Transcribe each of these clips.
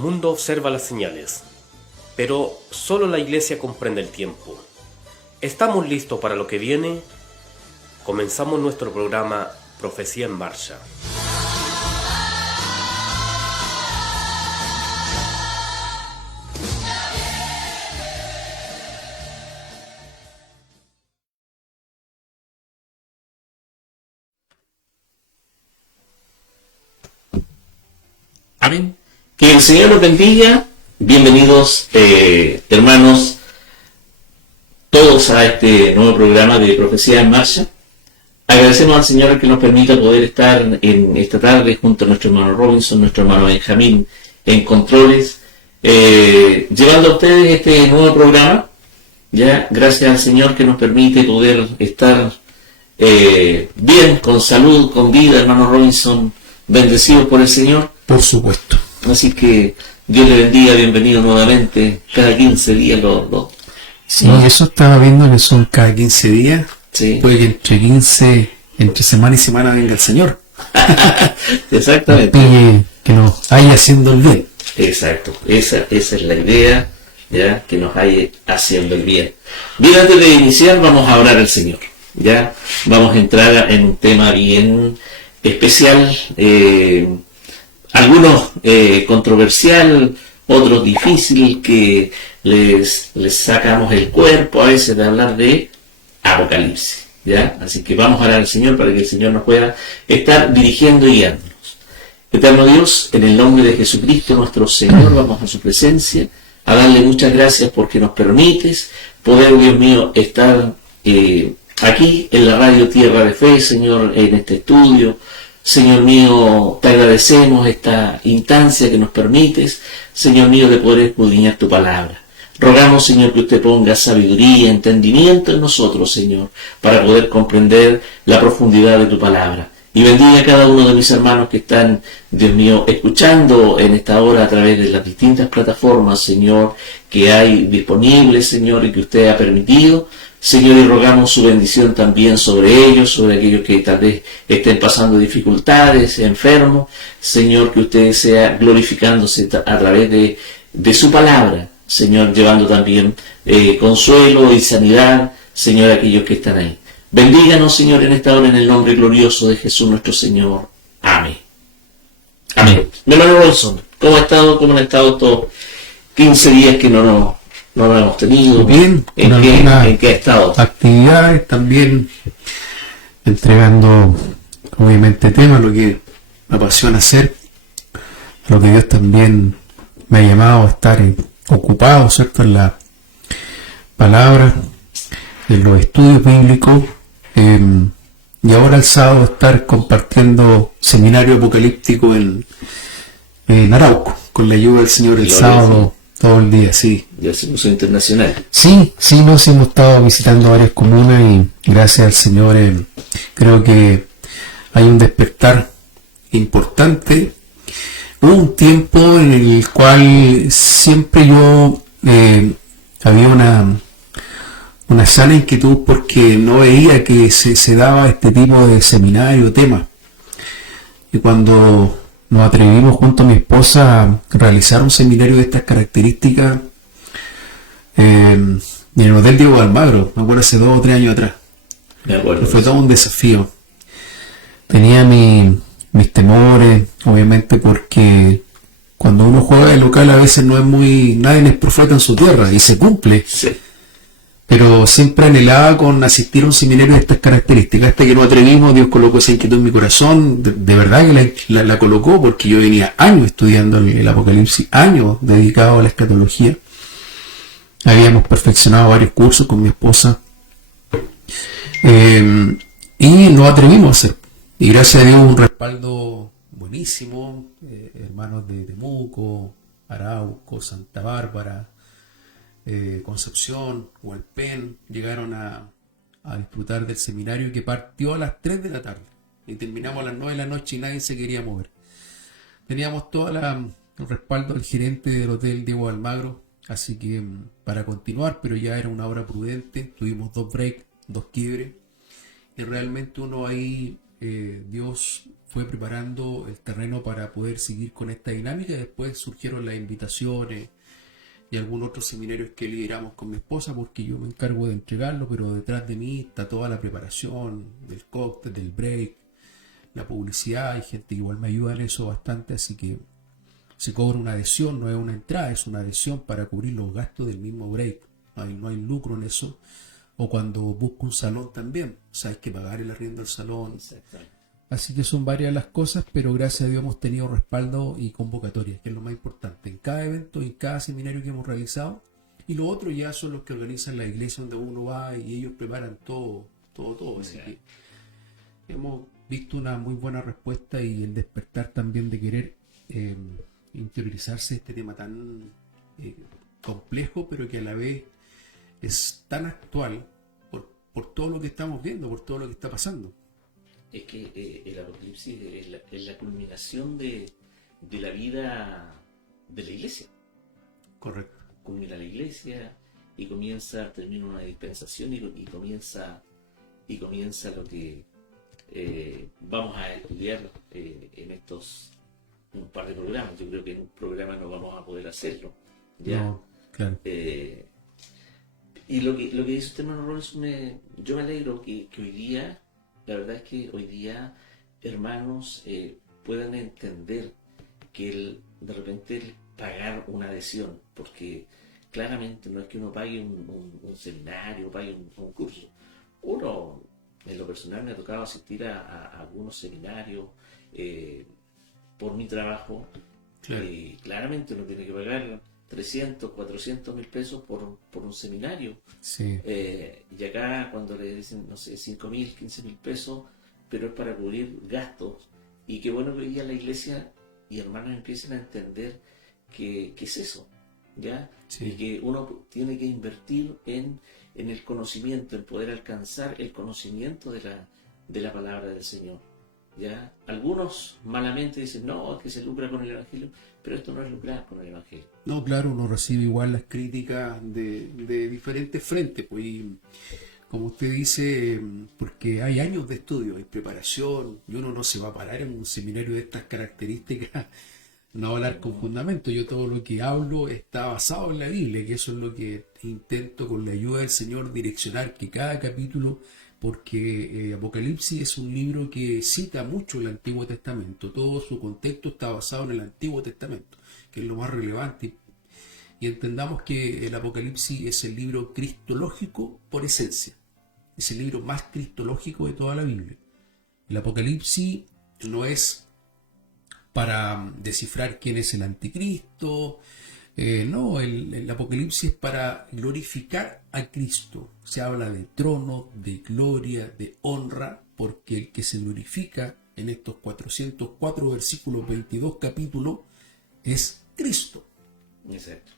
mundo observa las señales, pero solo la Iglesia comprende el tiempo. ¿Estamos listos para lo que viene? Comenzamos nuestro programa Profecía en Marcha. Amén. Que el Señor los bendiga. Bienvenidos, hermanos, todos a este nuevo programa de Profecía en Marcha. Agradecemos al Señor que nos permita poder estar en esta tarde junto a nuestro hermano Robinson, nuestro hermano Benjamín en controles, llevando a ustedes este nuevo programa. Ya, gracias al Señor que nos permite poder estar bien, con salud, con vida, hermano Robinson, bendecidos por el Señor. Por supuesto. Así que Dios le bendiga, bienvenido nuevamente. Cada 15 días Sí, eso estaba viendo que son cada 15 días. Sí. Puede que entre semana y semana venga el Señor. Exactamente. Pille que nos vaya haciendo el bien. Exacto. Esa es la idea, ya, que nos vaya haciendo el bien. Bien, antes de iniciar vamos a orar al Señor. Ya, vamos a entrar en un tema bien especial. Algunos controversial, otros difícil, que les sacamos el cuerpo a veces de hablar de Apocalipsis, ¿ya? Así que vamos a orar al Señor para que el Señor nos pueda estar dirigiendo y guiándonos. Eterno Dios, en el nombre de Jesucristo nuestro Señor, vamos a su presencia a darle muchas gracias porque nos permites poder, Dios mío, estar aquí en la Radio Tierra de Fe, Señor, en este estudio. Señor mío, te agradecemos esta instancia que nos permites, Señor mío, de poder escudriñar tu palabra. Rogamos, Señor, que usted ponga sabiduría, entendimiento en nosotros, Señor, para poder comprender la profundidad de tu palabra. Y bendiga a cada uno de mis hermanos que están, Dios mío, escuchando en esta hora a través de las distintas plataformas, Señor, que hay disponibles, Señor, y que usted ha permitido. Señor, y rogamos su bendición también sobre ellos, sobre aquellos que tal vez estén pasando dificultades, enfermos. Señor, que usted sea glorificándose a través de su palabra. Señor, llevando también consuelo y sanidad, Señor, a aquellos que están ahí. Bendíganos, Señor, en esta hora, en el nombre glorioso de Jesús nuestro Señor. Amén. Amén. Mi hermano Wilson, ¿cómo ha estado? ¿Cómo han estado estos 15 días que no lo hemos tenido? Bien. ¿En qué ha estado? Actividades también, entregando, obviamente, temas, lo que me apasiona hacer, lo que Dios también me ha llamado a estar ocupado, ¿cierto?, en la palabra, en los estudios bíblicos, y ahora el sábado estar compartiendo seminario apocalíptico en Arauco, con la ayuda del Señor el sábado, todo el día, sí. Ya se puso internacional. Sí, nos hemos estado visitando varias comunas y gracias al Señor creo que hay un despertar importante. Hubo un tiempo en el cual siempre yo había una sana inquietud porque no veía que se daba este tipo de seminario, tema. Y cuando nos atrevimos junto a mi esposa a realizar un seminario de estas características en el Hotel Diego de Almagro, me acuerdo, hace 2 o 3 años atrás. Me acuerdo. Fue todo un desafío. Tenía mis temores, obviamente, porque cuando uno juega de local a veces nadie es profeta en su tierra, y se cumple. Sí. Pero siempre anhelaba con asistir a un seminario de estas características. Hasta que nos atrevimos, Dios colocó esa inquietud en mi corazón. De verdad que la colocó, porque yo venía años estudiando el Apocalipsis, años dedicados a la escatología. Habíamos perfeccionado varios cursos con mi esposa. Y nos atrevimos a hacer. Y gracias a Dios un respaldo buenísimo. Hermanos de Temuco, Arauco, Santa Bárbara, Concepción, Hualpén, llegaron a disfrutar del seminario, que partió a las 3 de la tarde y terminamos a las 9 de la noche y nadie se quería mover. Teníamos todo el respaldo del gerente del Hotel Diego de Almagro, así que para continuar, pero ya era una hora prudente, tuvimos 2 breaks, 2 quiebres, y realmente uno ahí, Dios fue preparando el terreno para poder seguir con esta dinámica. Después surgieron las invitaciones y algunos otros seminarios que lideramos con mi esposa, porque yo me encargo de entregarlo, pero detrás de mí está toda la preparación del cóctel, del break, la publicidad. Hay gente que igual me ayuda en eso bastante, así que se cobra una adhesión, no es una entrada, es una adhesión para cubrir los gastos del mismo break. No hay lucro en eso. O cuando busco un salón también, o sea, hay que pagar el arriendo del salón. Exacto. Así que son varias las cosas, pero gracias a Dios hemos tenido respaldo y convocatorias, que es lo más importante, en cada evento, en cada seminario que hemos realizado. Y lo otro ya son los que organizan la iglesia donde uno va, y ellos preparan todo. Así que hemos visto una muy buena respuesta y el despertar también de querer interiorizarse este tema tan complejo, pero que a la vez es tan actual por todo lo que estamos viendo, por todo lo que está pasando. Es que el Apocalipsis es la culminación de la vida de la iglesia. Correcto. Culmina la iglesia y termina una dispensación y comienza lo que vamos a estudiar en estos un par de programas. Yo creo que en un programa no vamos a poder hacerlo. ¿Ya? No, claro. Y lo que dice usted, hermano Rollins, yo me alegro que hoy día, la verdad es que hoy día, hermanos, puedan entender que de repente el pagar una adhesión, porque claramente no es que uno pague un seminario, pague un curso. Uno, en lo personal, me ha tocado asistir a algunos seminarios por mi trabajo. Claro. Claramente uno tiene que pagar 300, 400 mil pesos por un seminario. Sí. Y acá cuando le dicen, no sé, 5 mil, 15 mil pesos, pero es para cubrir gastos. Y qué bueno que hoy día la iglesia y hermanos empiecen a entender que es eso, ¿ya? Sí. Y que uno tiene que invertir en el conocimiento, en poder alcanzar el conocimiento de la palabra del Señor, ¿ya? Algunos malamente dicen, no, es que se lucra con el Evangelio, pero esto no es lucrar con el Evangelio. No, claro, uno recibe igual las críticas de diferentes frentes, pues, y como usted dice, porque hay años de estudio, hay preparación, y uno no se va a parar en un seminario de estas características, no a hablar con fundamento. Yo todo lo que hablo está basado en la Biblia, que eso es lo que intento con la ayuda del Señor direccionar, que cada capítulo, porque Apocalipsis es un libro que cita mucho el Antiguo Testamento, todo su contexto está basado en el Antiguo Testamento, que es lo más relevante, y entendamos que el Apocalipsis es el libro cristológico por esencia, es el libro más cristológico de toda la Biblia. El Apocalipsis no es para descifrar quién es el anticristo, no, el Apocalipsis es para glorificar a Cristo. Se habla de trono, de gloria, de honra, porque el que se glorifica en estos 404 versículos, 22 capítulos, es Cristo. Exacto.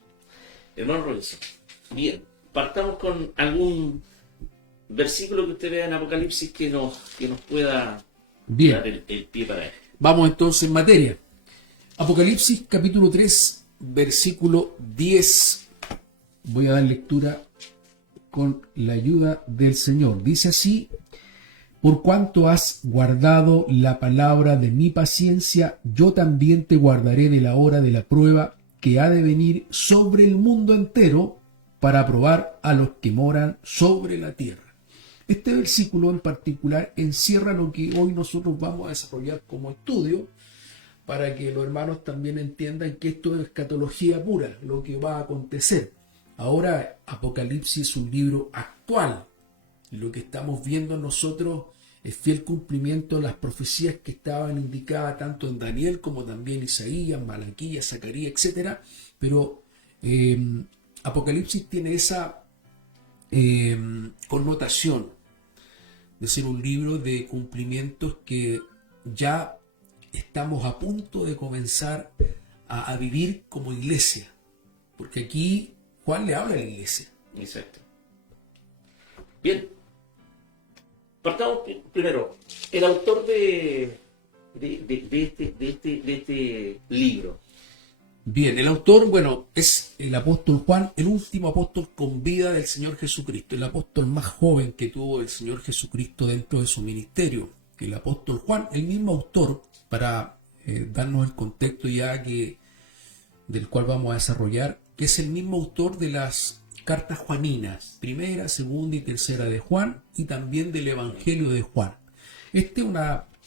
Hermano Robinson, bien, partamos con algún versículo que usted vea en Apocalipsis que nos pueda Bien. dar el pie para él. Vamos entonces en materia. Apocalipsis capítulo 3, versículo 10. Voy a dar lectura con la ayuda del Señor. Dice así: por cuanto has guardado la palabra de mi paciencia, yo también te guardaré de la hora de la prueba que ha de venir sobre el mundo entero para probar a los que moran sobre la tierra. Este versículo en particular encierra lo que hoy nosotros vamos a desarrollar como estudio, para que los hermanos también entiendan que esto es escatología pura, lo que va a acontecer. Ahora, Apocalipsis es un libro actual. Lo que estamos viendo nosotros es fiel cumplimiento de las profecías que estaban indicadas tanto en Daniel como también Isaías, Malaquías, Zacarías, etc. Pero Apocalipsis tiene esa connotación de ser un libro de cumplimientos que ya estamos a punto de comenzar a vivir como iglesia, porque aquí Juan le habla a la iglesia. Exacto. Bien, partamos primero. El autor de este libro. Bien, el autor, bueno, es el apóstol Juan, el último apóstol con vida del Señor Jesucristo, el apóstol más joven que tuvo el Señor Jesucristo dentro de su ministerio. que el apóstol Juan, el mismo autor, para darnos el contexto ya del cual vamos a desarrollar, que es el mismo autor de las cartas juaninas, primera, segunda y tercera de Juan, y también del Evangelio de Juan. Este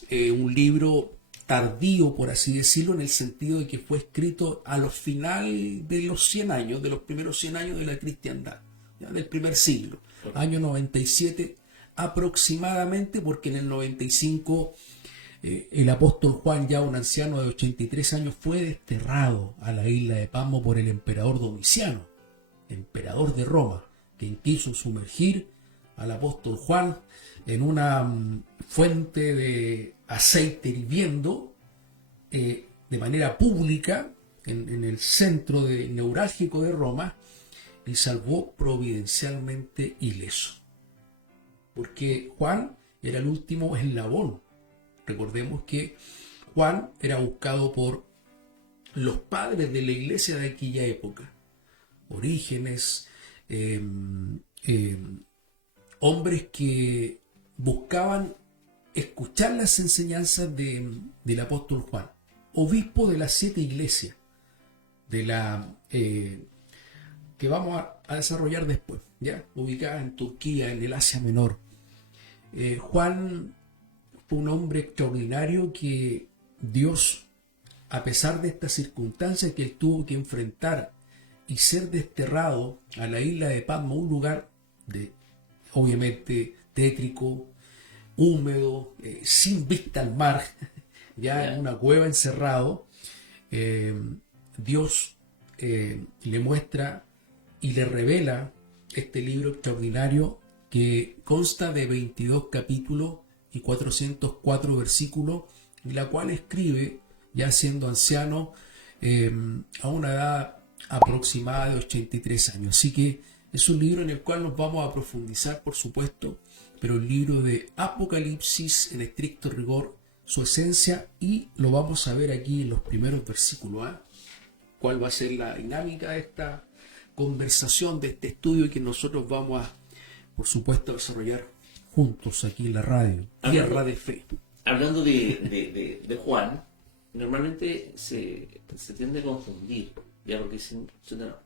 es un libro tardío, por así decirlo, en el sentido de que fue escrito a los finales de los 100 años, de los primeros 100 años de la cristiandad, ya, del primer siglo, año 97 aproximadamente, porque en el 95 el apóstol Juan, ya un anciano de 83 años, fue desterrado a la isla de Patmos por el emperador Domiciano, emperador de Roma, quien quiso sumergir al apóstol Juan en una fuente de aceite hirviendo de manera pública en el centro neurálgico de Roma, y salvó providencialmente ileso. Porque Juan era el último eslabón. Recordemos que Juan era buscado por los padres de la iglesia de aquella época. Orígenes, hombres que buscaban escuchar las enseñanzas del apóstol Juan, obispo de las 7 iglesias, que vamos a desarrollar después, ya ubicada en Turquía, en el Asia Menor. Juan fue un hombre extraordinario que Dios, a pesar de estas circunstancias que él tuvo que enfrentar y ser desterrado a la isla de Patmos, un lugar obviamente tétrico, húmedo, sin vista al mar, ya en una cueva encerrado, Dios le muestra y le revela este libro extraordinario que consta de 22 capítulos y 404 versículos, en la cual escribe, ya siendo anciano, a una edad aproximada de 83 años. Así que es un libro en el cual nos vamos a profundizar, por supuesto, pero el libro de Apocalipsis, en estricto rigor, su esencia, y lo vamos a ver aquí en los primeros versículos. ¿Cuál va a ser la dinámica de esta conversación, de este estudio que nosotros vamos a, por supuesto, desarrollar juntos aquí en la radio, Tierra de Fe? Hablando de Juan, normalmente se tiende a confundir, ya, porque son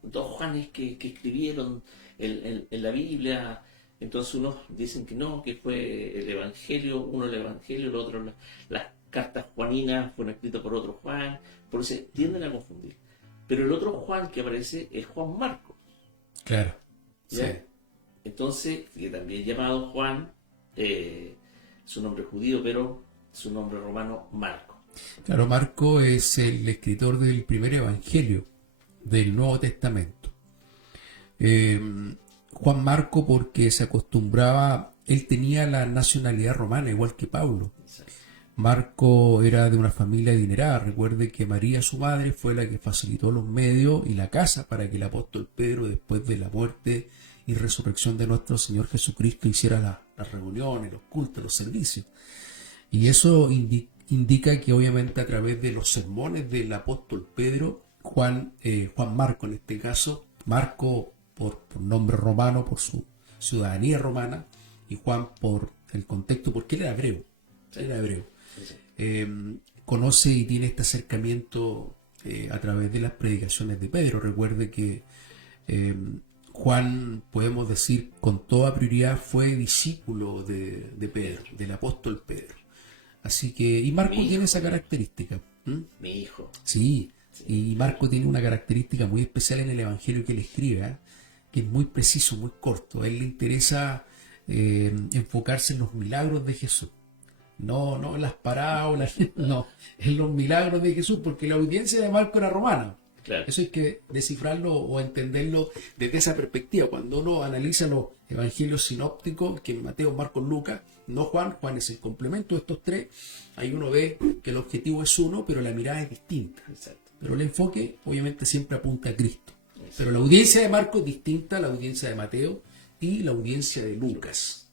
dos Juanes que escribieron en la Biblia. Entonces unos dicen que no, que fue el Evangelio, uno el Evangelio, el otro las cartas juaninas fueron escritas por otro Juan, por eso tienden a confundir. Pero el otro Juan que aparece es Juan Marcos. Claro. ¿Ya? Sí. Entonces, que también llamado Juan, su nombre judío, pero su nombre romano, Marco. Claro, Marco es el escritor del primer Evangelio del Nuevo Testamento. Juan Marco, porque se acostumbraba, él tenía la nacionalidad romana, igual que Pablo. Exacto. Marco era de una familia adinerada. Recuerde que María, su madre, fue la que facilitó los medios y la casa para que el apóstol Pedro, después de la muerte y resurrección de nuestro Señor Jesucristo, hiciera las reuniones, los cultos, los servicios. Y eso indica que obviamente a través de los sermones del apóstol Pedro, Juan Marco en este caso, Marco por nombre romano, por su ciudadanía romana, y Juan por el contexto, porque él era hebreo. Sí. Era hebreo. Sí. Conoce y tiene este acercamiento a través de las predicaciones de Pedro. Recuerde que Juan, podemos decir con toda prioridad, fue discípulo de Pedro, del apóstol Pedro. Así que, y Marco tiene esa característica. Mi hijo. Sí, y Marco tiene una característica muy especial en el Evangelio que él escribe, que es muy preciso, muy corto. A él le interesa enfocarse en los milagros de Jesús. No en las parábolas, no, en los milagros de Jesús, porque la audiencia de Marco era romana. Claro. Eso hay que descifrarlo o entenderlo desde esa perspectiva. Cuando uno analiza los evangelios sinópticos, que Mateo, Marcos, Lucas, no Juan es el complemento de estos tres, ahí uno ve que el objetivo es uno, pero la mirada es distinta. Exacto. Pero el enfoque obviamente siempre apunta a Cristo. Exacto. Pero la audiencia de Marcos es distinta a la audiencia de Mateo y la audiencia de Lucas.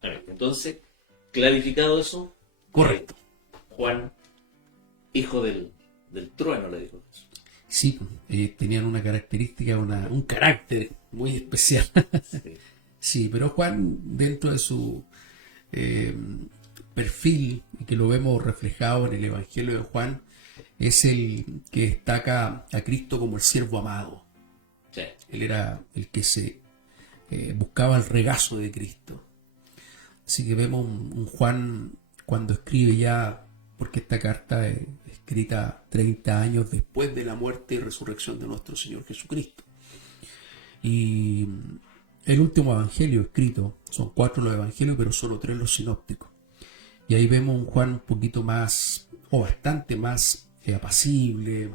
A ver, entonces, clarificado eso. Correcto. Juan, hijo del trueno, le dijo Jesús. Sí, tenían una característica, un carácter muy especial. Sí. Sí, pero Juan, dentro de su perfil, y que lo vemos reflejado en el Evangelio de Juan, es el que destaca a Cristo como el siervo amado. Sí. Él era el que se buscaba el regazo de Cristo. Así que vemos un Juan cuando escribe ya, porque esta carta es escrita 30 años después de la muerte y resurrección de nuestro Señor Jesucristo. Y el último evangelio escrito, son 4 los evangelios, pero solo 3 los sinópticos. Y ahí vemos un Juan un poquito más, o bastante más apacible,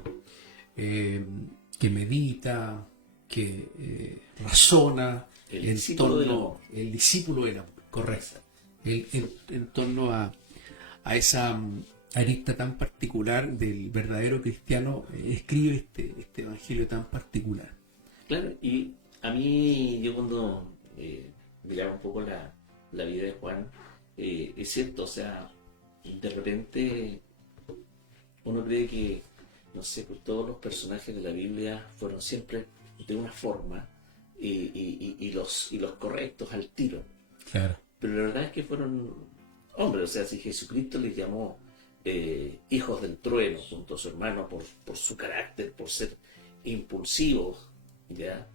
que medita, que razona El discípulo del amor. el discípulo del amor, correcto. En torno a esa arista tan particular del verdadero cristiano, escribe este evangelio tan particular. Claro, y a mí, yo cuando miraba un poco la vida de Juan, es cierto, o sea, de repente uno cree que, no sé, pues todos los personajes de la Biblia fueron siempre de una forma y los correctos al tiro. Claro. Pero la verdad es que fueron hombres, o sea, si Jesucristo les llamó hijos del trueno junto a su hermano por su carácter, por ser impulsivos, ¿ya?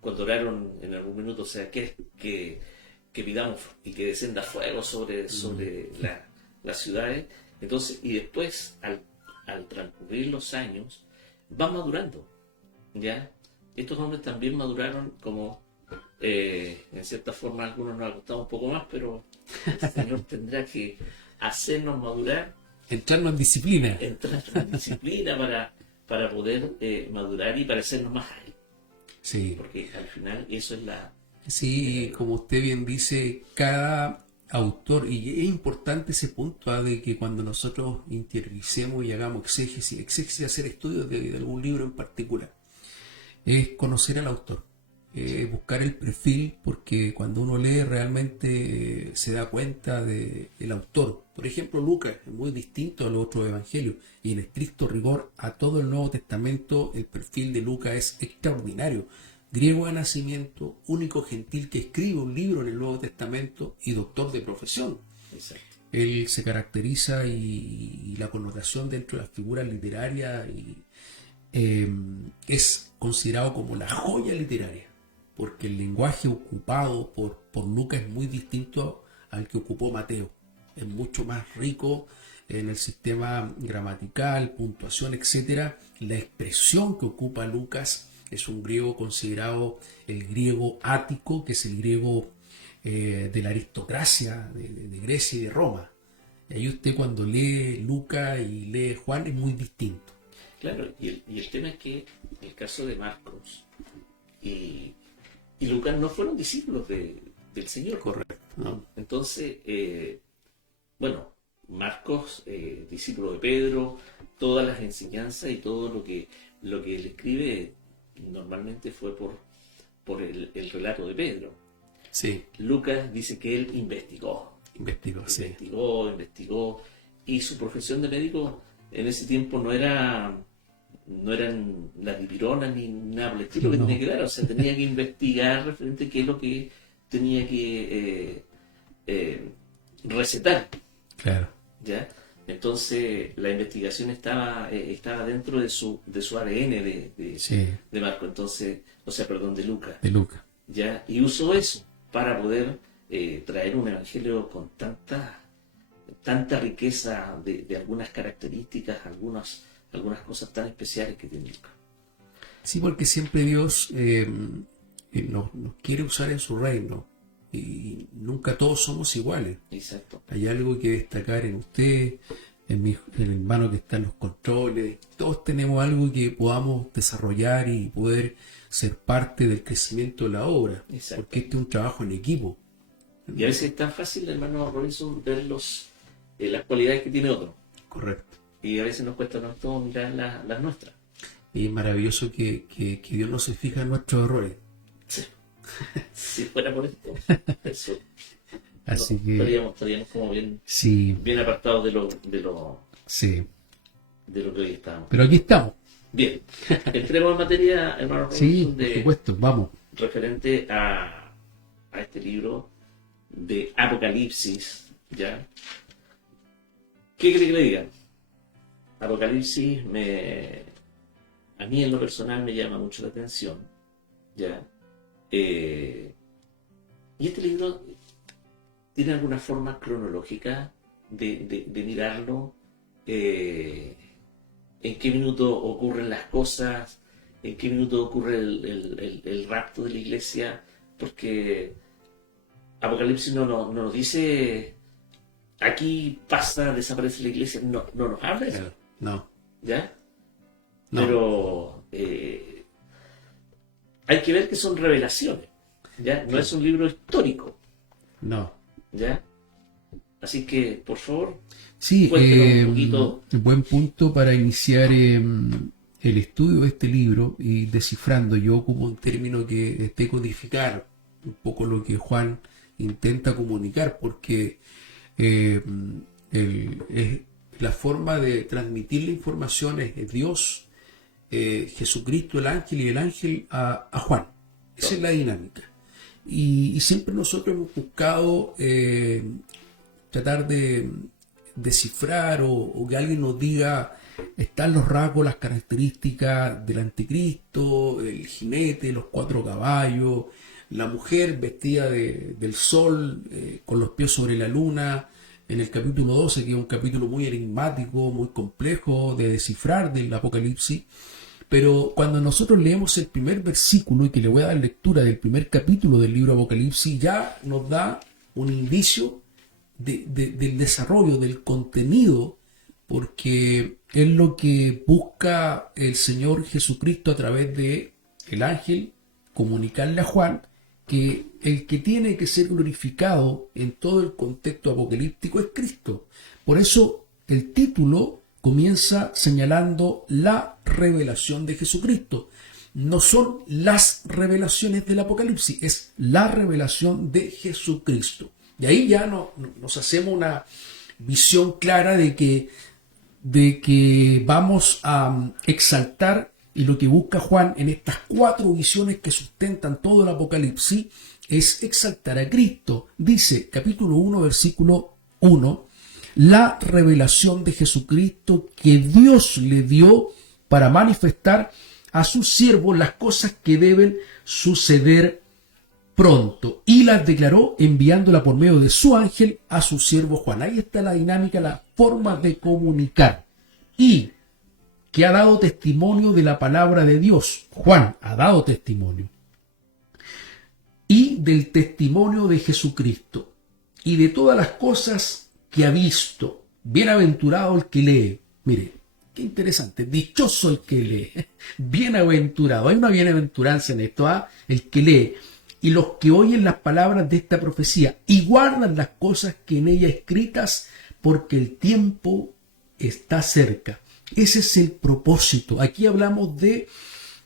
Cuando oraron en algún minuto, o sea, que pidamos y que descienda fuego sobre las ciudades. Entonces, y después, al transcurrir los años, van madurando, ¿ya? Estos hombres también maduraron como, en cierta forma, a algunos nos ha costado un poco más, pero el Señor tendrá que hacernos madurar, Entrarnos en disciplina, para poder madurar y parecernos más a Él. Sí. Porque al final eso es la... Sí, como usted bien dice, cada autor, y es importante ese punto de que cuando nosotros interioricemos y hagamos exégesis, hacer estudios de algún libro en particular, es conocer al autor, buscar el perfil, porque cuando uno lee realmente se da cuenta del autor. Por ejemplo, Lucas es muy distinto a los otros evangelios, y en estricto rigor a todo el Nuevo Testamento el perfil de Lucas es extraordinario. Griego de nacimiento, único gentil que escribe un libro en el Nuevo Testamento y doctor de profesión. Exacto. Él se caracteriza y la connotación dentro de las figuras literarias es considerado como la joya literaria, porque el lenguaje ocupado por Lucas es muy distinto al que ocupó Mateo. Es mucho más rico en el sistema gramatical, puntuación, etcétera. La expresión que ocupa Lucas es un griego considerado el griego ático, que es el griego de la aristocracia de Grecia y de Roma. Y ahí usted cuando lee Lucas y lee Juan es muy distinto. Claro, y el tema es que en el caso de Marcos y Lucas no fueron discípulos del Señor. Correcto, ¿no? Entonces, bueno, Marcos, discípulo de Pedro, todas las enseñanzas y todo lo que él escribe normalmente fue por el relato de Pedro. Sí. Lucas dice que él investigó, Sí. investigó, y su profesión de médico en ese tiempo no eran las dipironas ni nada por el estilo, que No. tenía que dar, o sea, tenía que investigar referente a qué es lo que tenía que recetar, Claro. ¿ya? Entonces la investigación estaba dentro de su ADN Sí. de Marco, entonces, o sea, perdón, de Lucas, De Lucas. ¿ya? Y usó eso para poder traer un evangelio con tanta riqueza de algunas características, algunas cosas tan especiales que tiene Lucas. Sí, porque siempre Dios nos quiere usar en su reino y nunca todos somos iguales. Exacto. Hay algo que destacar en usted, en el hermano que está en los controles. Todos tenemos algo que podamos desarrollar y poder ser parte del crecimiento de la obra. Exacto. Porque este es un trabajo en equipo. Y a veces es tan fácil, hermano Robinson, ver las cualidades que tiene otro. Correcto. Y a veces nos cuesta tanto mirar las nuestras. Y es maravilloso que Dios no se fija en nuestros errores. Sí. Si fuera por esto, eso. Así No, que estaríamos como bien sí, apartados de lo sí. que hoy estábamos. Pero aquí estamos. Bien. Entremos en materia, hermano Sí, Robinson, por supuesto, vamos. referente a este libro de Apocalipsis, ¿ya? ¿Qué cree que le diga? Apocalipsis a mí en lo personal me llama mucho la atención, ¿ya? Y este libro tiene alguna forma cronológica de mirarlo, en qué minuto ocurren las cosas, en qué minuto ocurre el rapto de la iglesia, porque Apocalipsis no nos dice aquí pasa, desaparece la iglesia, no nos habla de eso. No. ¿Ya? No. Pero hay que ver que son revelaciones, ¿ya? No es un libro histórico, No. ¿ya? Así que, por favor, Sí, cuéntenos un poquito. buen punto para iniciar el estudio de este libro y descifrando. Yo ocupo un término que es decodificar un poco lo que Juan intenta comunicar, porque la forma de transmitir la información es Dios, Jesucristo, el ángel, y el ángel a Juan. Esa es la dinámica. Y siempre nosotros hemos buscado tratar de descifrar o que alguien nos diga, están los rasgos, las características del anticristo, el jinete, los 4 caballos, la mujer vestida del sol, con los pies sobre la luna, en el capítulo 12, que es un capítulo muy enigmático, muy complejo de descifrar del Apocalipsis. Pero cuando nosotros leemos el primer versículo, y que le voy a dar lectura del primer capítulo del libro Apocalipsis, ya nos da un indicio del desarrollo, del contenido, porque es lo que busca el Señor Jesucristo a través de el ángel, comunicarle a Juan que el que tiene que ser glorificado en todo el contexto apocalíptico es Cristo. Por eso el título comienza señalando la revelación de Jesucristo. No son las revelaciones del Apocalipsis, es la revelación de Jesucristo. Y ahí ya nos hacemos una visión clara de que vamos a exaltar, y lo que busca Juan en estas 4 visiones que sustentan todo el Apocalipsis es exaltar a Cristo. Dice, capítulo 1, versículo 1, la revelación de Jesucristo que Dios le dio para manifestar a sus siervos las cosas que deben suceder pronto, y las declaró enviándola por medio de su ángel a su siervo Juan. Ahí está la dinámica, la forma de comunicar. Y que ha dado testimonio de la palabra de Dios. Juan ha dado testimonio. Y del testimonio de Jesucristo. Y de todas las cosas que ha visto. Bienaventurado el que lee. Mire, qué interesante. Dichoso el que lee. Bienaventurado. Hay una bienaventuranza en esto. El que lee. Y los que oyen las palabras de esta profecía y guardan las cosas que en ella escritas, porque el tiempo está cerca. Ese es el propósito. Aquí hablamos de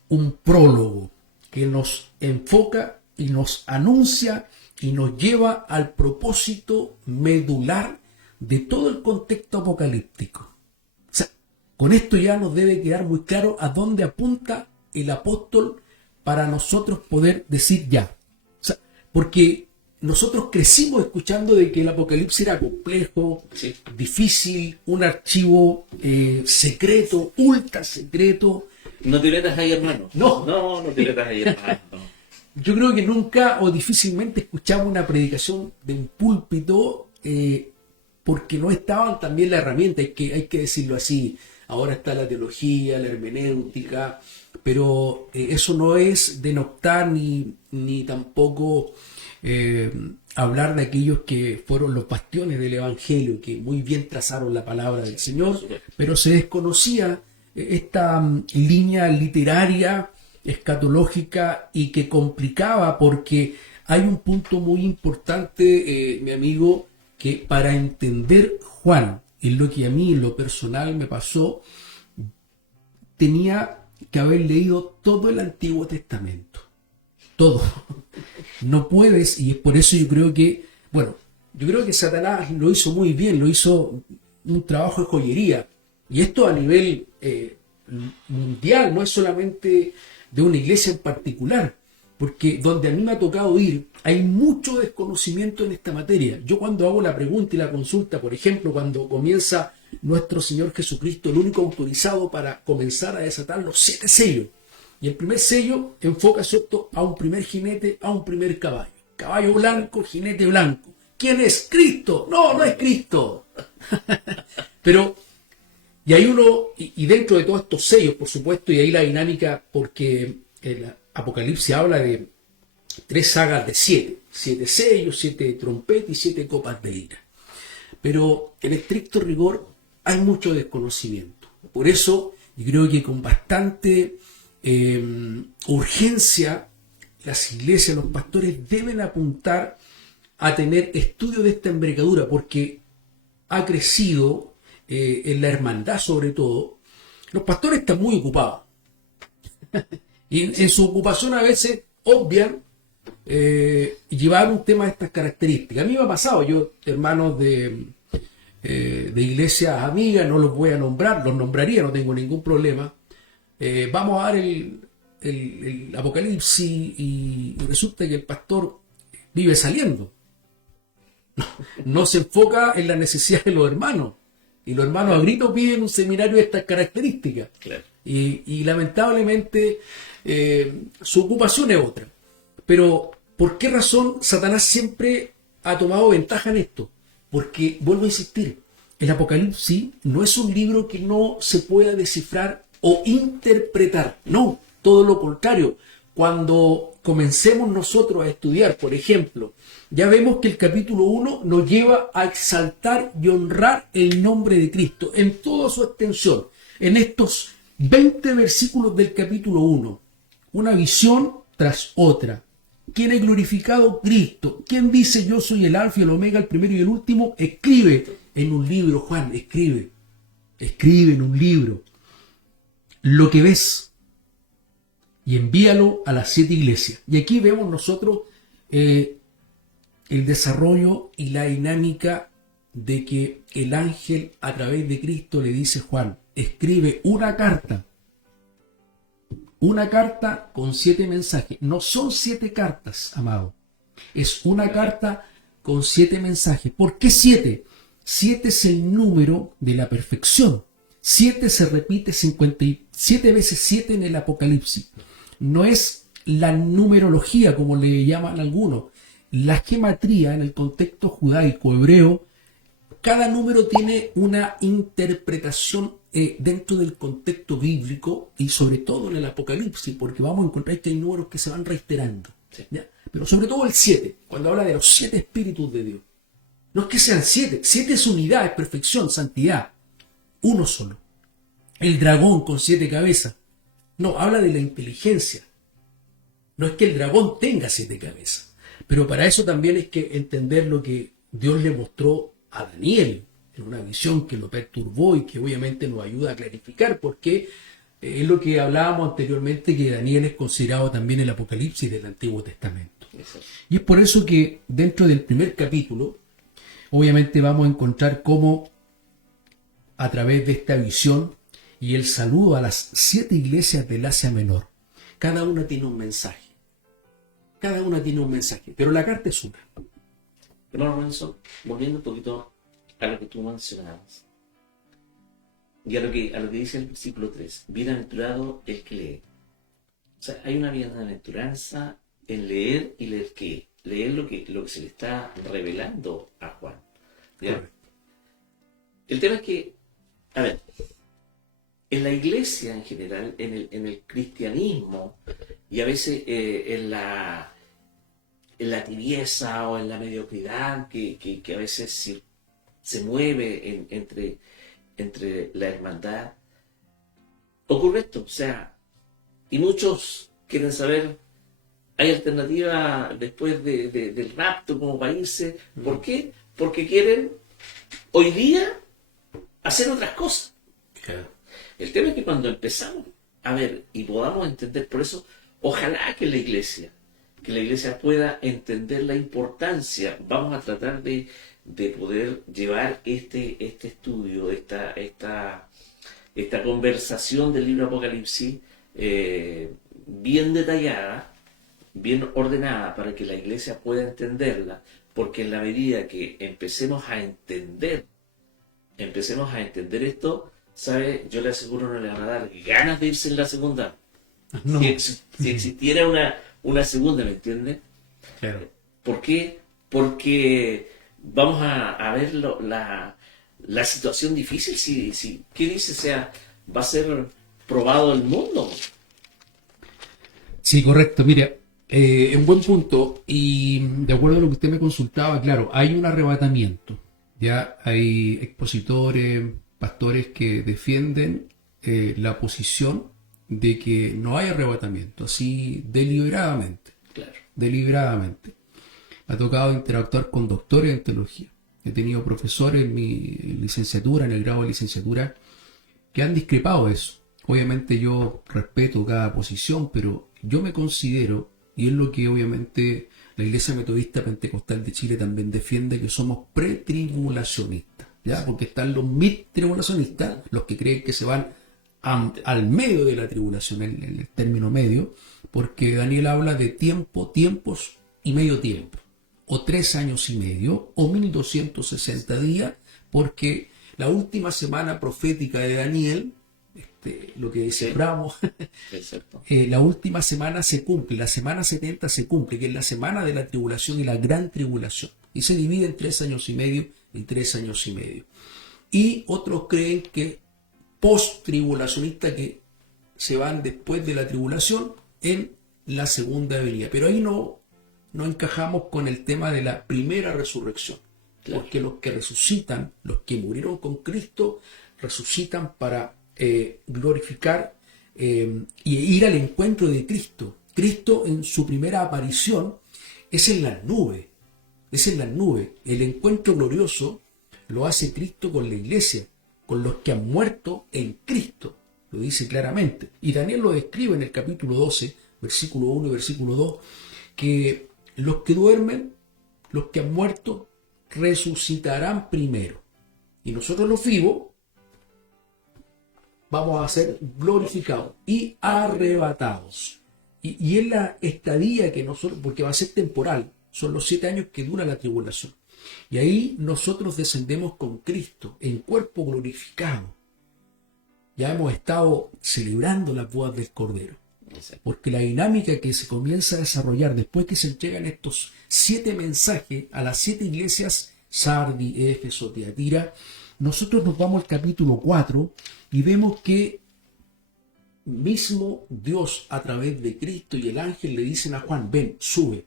un prólogo que nos enfoca y nos anuncia y nos lleva al propósito medular de todo el contexto apocalíptico. O sea, con esto ya nos debe quedar muy claro a dónde apunta el apóstol para nosotros poder decir ya. O sea, porque nosotros crecimos escuchando de que el Apocalipsis era complejo, Sí. difícil, un archivo secreto, ultra secreto. No te metas ahí, hermano. No. No te metas ahí, hermano. Yo creo que nunca o difícilmente escuchamos una predicación de un púlpito porque no estaban también las herramientas, hay que decirlo así. Ahora está la teología, la hermenéutica, pero eso no es denoctar ni tampoco hablar de aquellos que fueron los bastiones del Evangelio, que muy bien trazaron la palabra del Señor, pero se desconocía esta línea literaria, escatológica, y que complicaba, porque hay un punto muy importante, mi amigo, que para entender Juan, en lo que a mí en lo personal me pasó, tenía que haber leído todo el Antiguo Testamento. Todo. No puedes, y es por eso yo creo que Satanás lo hizo muy bien, lo hizo un trabajo de joyería. Y esto a nivel mundial, no es solamente de una iglesia en particular, porque donde a mí me ha tocado ir, hay mucho desconocimiento en esta materia. Yo cuando hago la pregunta y la consulta, por ejemplo, cuando comienza nuestro Señor Jesucristo, el único autorizado para comenzar a desatar los 7 sellos, y el primer sello enfoca, ¿cierto?, a un primer jinete, a un primer caballo. Caballo blanco, jinete blanco. ¿Quién es? Cristo. No, no es Cristo. Pero, y hay uno, y dentro de todos estos sellos, por supuesto, y ahí la dinámica, porque el Apocalipsis habla de 3 sagas de 7. 7 sellos, 7 trompetas y 7 copas de ira. Pero en estricto rigor hay mucho desconocimiento. Por eso, yo creo que con bastante urgencia, las iglesias, los pastores deben apuntar a tener estudio de esta envergadura, porque ha crecido en la hermandad sobre todo. Los pastores están muy ocupados y en su ocupación a veces obvian llevar un tema de estas características. A mí me ha pasado, yo, hermanos de iglesias amigas, no los voy a nombrar, los nombraría, no tengo ningún problema. Vamos a dar el Apocalipsis y resulta que el pastor vive saliendo. No se enfoca en la necesidad de los hermanos. Y los hermanos a grito piden un seminario de estas características. Claro. Y lamentablemente su ocupación es otra. Pero, ¿por qué razón Satanás siempre ha tomado ventaja en esto? Porque, vuelvo a insistir, el Apocalipsis no es un libro que no se pueda descifrar o interpretar. No, todo lo contrario. Cuando comencemos nosotros a estudiar, por ejemplo, ya vemos que el capítulo 1 nos lleva a exaltar y honrar el nombre de Cristo en toda su extensión. En estos 20 versículos del capítulo 1, una visión tras otra. ¿Quién es glorificado? Cristo. ¿Quién dice yo soy el alfa y el omega, el primero y el último? Escribe en un libro, Juan, escribe en un libro lo que ves y envíalo a las 7 iglesias. Y aquí vemos nosotros el desarrollo y la dinámica de que el ángel a través de Cristo le dice a Juan, escribe una carta con 7 mensajes. No son 7 cartas, amado. Es una carta con 7 mensajes. ¿Por qué 7? 7 es el número de la perfección. 7 se repite 57 veces 7 en el Apocalipsis. No es la numerología, como le llaman algunos. La gematría, en el contexto judaico, hebreo, cada número tiene una interpretación dentro del contexto bíblico y sobre todo en el Apocalipsis, porque vamos a encontrar que hay números que se van reiterando. ¿Ya? Pero sobre todo el 7, cuando habla de los 7 espíritus de Dios. No es que sean 7, 7 es unidad, es perfección, santidad. Uno solo. El dragón con 7 cabezas. No, habla de la inteligencia. No es que el dragón tenga 7 cabezas. Pero para eso también es que entender lo que Dios le mostró a Daniel en una visión que lo perturbó y que obviamente nos ayuda a clarificar, porque es lo que hablábamos anteriormente, que Daniel es considerado también el Apocalipsis del Antiguo Testamento. Y es por eso que dentro del primer capítulo, obviamente vamos a encontrar cómo a través de esta visión y el saludo a las 7 iglesias del Asia Menor, cada una tiene un mensaje. Cada una tiene un mensaje, pero la carta es una. Hermano Lorenzo, volviendo un poquito a lo que tú mencionabas y a lo que dice el versículo 3, bienaventurado el que lee. O sea, hay una bienaventuranza en leer y leer qué, leer lo que se le está revelando a Juan. ¿Ya? El tema es que, a ver, en la iglesia en general, en el cristianismo y a veces en la tibieza o en la mediocridad que a veces se mueve entre la hermandad, ocurre esto. O sea, y muchos quieren saber, ¿hay alternativa después del rapto como para irse? ¿Por qué? Porque quieren hoy día hacer otras cosas. Claro. El tema es que cuando empezamos a ver y podamos entender, por eso, ojalá que la iglesia pueda entender la importancia. Vamos a tratar de poder llevar este estudio, esta conversación del libro Apocalipsis bien detallada bien ordenada para que la iglesia pueda entenderla, porque en la medida que empecemos a entender esto, ¿sabe? Yo le aseguro no le van a dar ganas de irse en la segunda. No. Si existiera una segunda, ¿me entiende? Claro. ¿Por qué? Porque vamos a ver la situación difícil. ¿Qué dice? O sea, va a ser probado el mundo. Sí, correcto. Mira, un buen punto. Y de acuerdo a lo que usted me consultaba, claro, hay un arrebatamiento. Ya hay expositores, pastores que defienden la posición de que no hay arrebatamiento, así deliberadamente. Claro. Deliberadamente. Me ha tocado interactuar con doctores en teología. He tenido profesores en mi licenciatura, en el grado de licenciatura, que han discrepado de eso. Obviamente yo respeto cada posición, pero yo me considero, y es lo que obviamente la Iglesia Metodista Pentecostal de Chile también defiende, que somos pretribulacionistas, ¿ya? Porque están los mid-tribulacionistas, los que creen que se van al medio de la tribulación, en el término medio, porque Daniel habla de tiempo, tiempos y medio tiempo, o 3 años y medio, o 1260 días, porque la última semana profética de Daniel, lo que desciframos, la última semana se cumple, la semana 70 se cumple, que es la semana de la tribulación y la gran tribulación, y se divide en 3 años y medio y 3 años y medio. Y otros creen que post-tribulacionistas, que se van después de la tribulación en la segunda venida. Pero ahí no encajamos con el tema de la primera resurrección. Claro. Porque los que resucitan, los que murieron con Cristo, resucitan para glorificar y ir al encuentro de Cristo. Cristo en su primera aparición es en las nubes. Es en las nubes. El encuentro glorioso lo hace Cristo con la iglesia, con los que han muerto en Cristo. Lo dice claramente. Y Daniel lo describe en el capítulo 12, versículo 1 y versículo 2, que los que duermen, los que han muerto, resucitarán primero. Y nosotros los vivos vamos a ser glorificados y arrebatados. Y es la estadía que nosotros, porque va a ser temporal, son los 7 años que dura la tribulación. Y ahí nosotros descendemos con Cristo en cuerpo glorificado. Ya hemos estado celebrando las bodas del Cordero. Porque la dinámica que se comienza a desarrollar después que se entregan estos 7 mensajes a las 7 iglesias, Sardi, Éfeso, Tiatira, nosotros nos vamos al capítulo 4 y vemos que mismo Dios a través de Cristo y el ángel le dicen a Juan: ven, sube.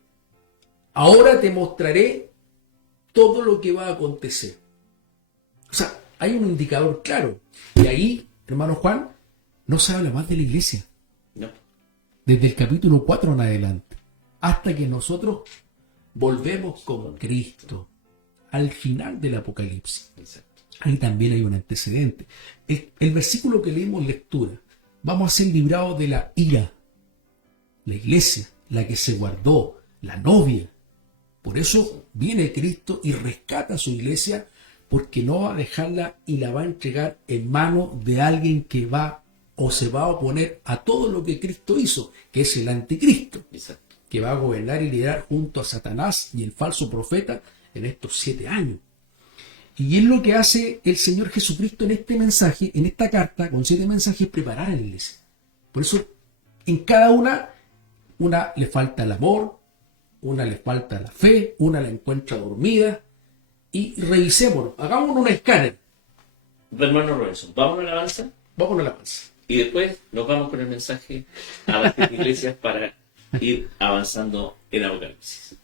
Ahora te mostraré todo lo que va a acontecer. O sea, hay un indicador claro. Y ahí, hermano Juan, no se habla más de la iglesia. No. Desde el capítulo 4 en adelante. Hasta que nosotros volvemos con Cristo. Al final del Apocalipsis. Exacto. Ahí también hay un antecedente. El versículo que leímos lectura. Vamos a ser librados de la ira. La iglesia, la que se guardó, la novia. Por eso viene Cristo y rescata a su iglesia, porque no va a dejarla y la va a entregar en manos de alguien que va o se va a oponer a todo lo que Cristo hizo, que es el anticristo. Exacto. Que va a gobernar y liderar junto a Satanás y el falso profeta en estos 7 años. Y es lo que hace el Señor Jesucristo en este mensaje, en esta carta, con 7 mensajes, preparar a la iglesia. Por eso, en cada una le falta el amor, una le falta la fe, una la encuentra dormida. Y revisémonos, hagámonos un escáner. Hermano Robinson, ¿vamos a la alabanza? Vamos a la alabanza. Y después nos vamos con el mensaje a las 7 iglesias para ir avanzando en Apocalipsis.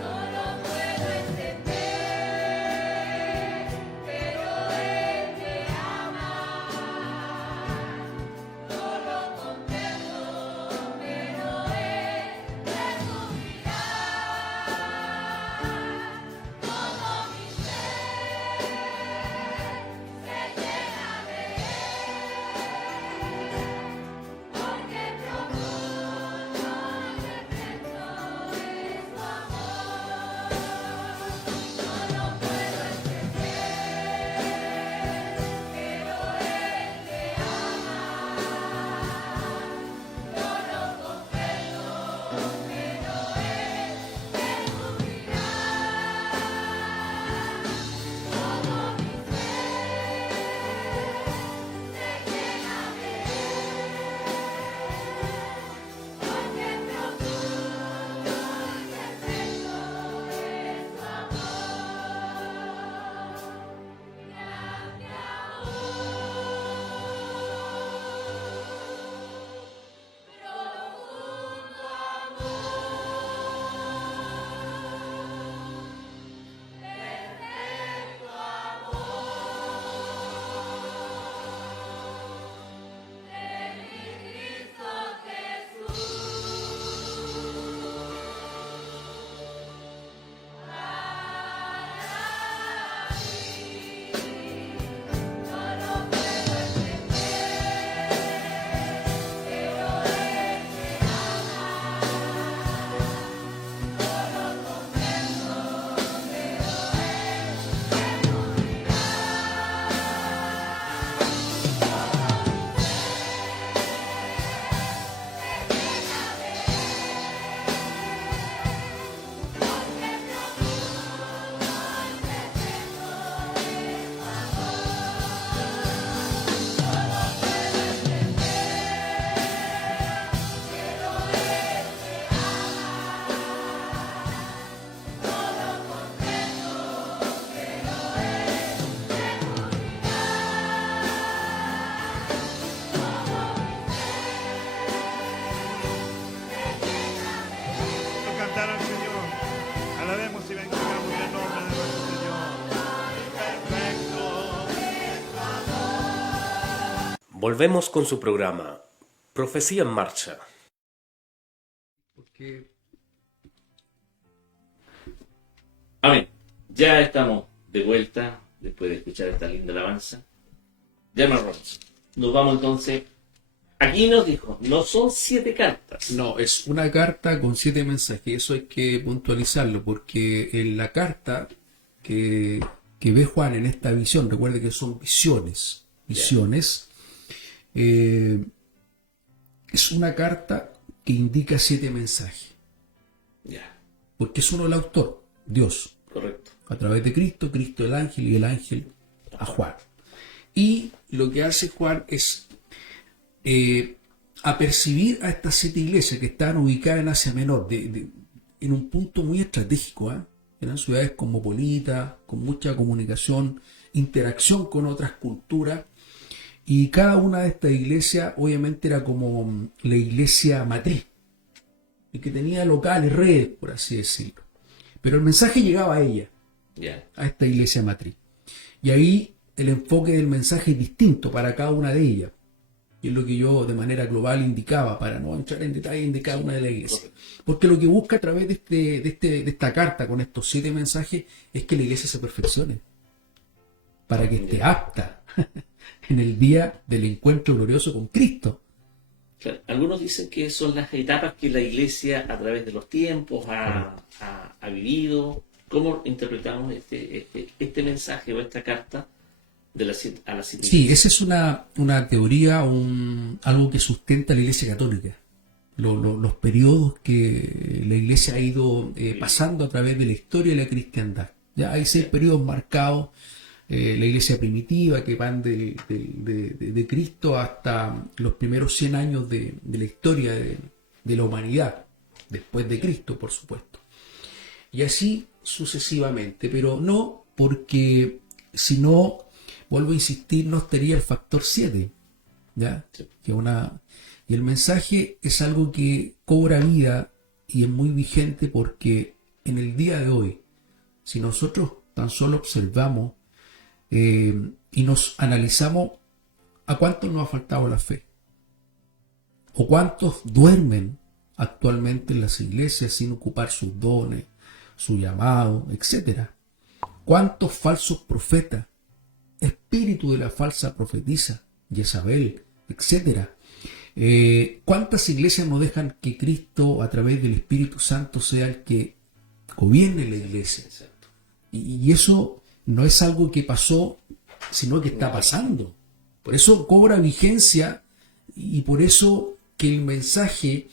No lo puedo entender. Volvemos con su programa, Profecía en Marcha. Amén. Ya estamos de vuelta después de escuchar esta linda alabanza. Llama Robinson. Nos vamos entonces. Aquí nos dijo, no son 7 cartas. No, es una carta con 7 mensajes. Eso hay que puntualizarlo, porque en la carta que ve Juan en esta visión, recuerde que son visiones. Es una carta que indica 7 mensajes. Ya, Porque es uno el autor, Dios. correcto. A través de Cristo, Cristo el ángel y el ángel a Juan. Y lo que hace Juan es apercibir a estas 7 iglesias que están ubicadas en Asia Menor, en un punto muy estratégico. Eran ciudades cosmopolitas, con mucha comunicación, interacción con otras culturas. Y cada una de estas iglesias obviamente era como la iglesia matriz, y que tenía locales, redes, por así decirlo. Pero el mensaje llegaba a ella, Ya, a esta iglesia matriz. Y ahí el enfoque del mensaje es distinto para cada una de ellas. Y es lo que yo de manera global indicaba, para no entrar en detalle de cada una de las iglesias. Porque lo que busca a través de esta carta, con estos 7 mensajes, es que la iglesia se perfeccione, para que esté apta en el día del encuentro glorioso con Cristo. claro. Algunos dicen que son las etapas que la iglesia a través de los tiempos ha vivido. ¿Cómo interpretamos este mensaje o esta carta de a las 7 Sí, iglesias? esa es una teoría, algo que sustenta la Iglesia Católica. Los periodos que la Iglesia ha ido pasando a través de la historia de la cristiandad. Ya hay 6 periodos marcados. La Iglesia primitiva, que van de Cristo hasta los primeros 100 años de la historia de la humanidad, después de Cristo, por supuesto. Y así sucesivamente, pero no porque si no, vuelvo a insistir, no estaría el factor 7. ¿Ya? Sí. Y el mensaje es algo que cobra vida y es muy vigente, porque en el día de hoy, si nosotros tan solo observamos y nos analizamos, ¿a cuántos nos ha faltado la fe? ¿O cuántos duermen actualmente en las iglesias sin ocupar sus dones, su llamado, etcétera? ¿Cuántos falsos profetas, espíritu de la falsa profetisa, Jezabel, etcétera? ¿Cuántas iglesias no dejan que Cristo, a través del Espíritu Santo, sea el que gobierne la iglesia? Exacto. Y eso no es algo que pasó, sino que está pasando. Por eso cobra vigencia, y por eso que el mensaje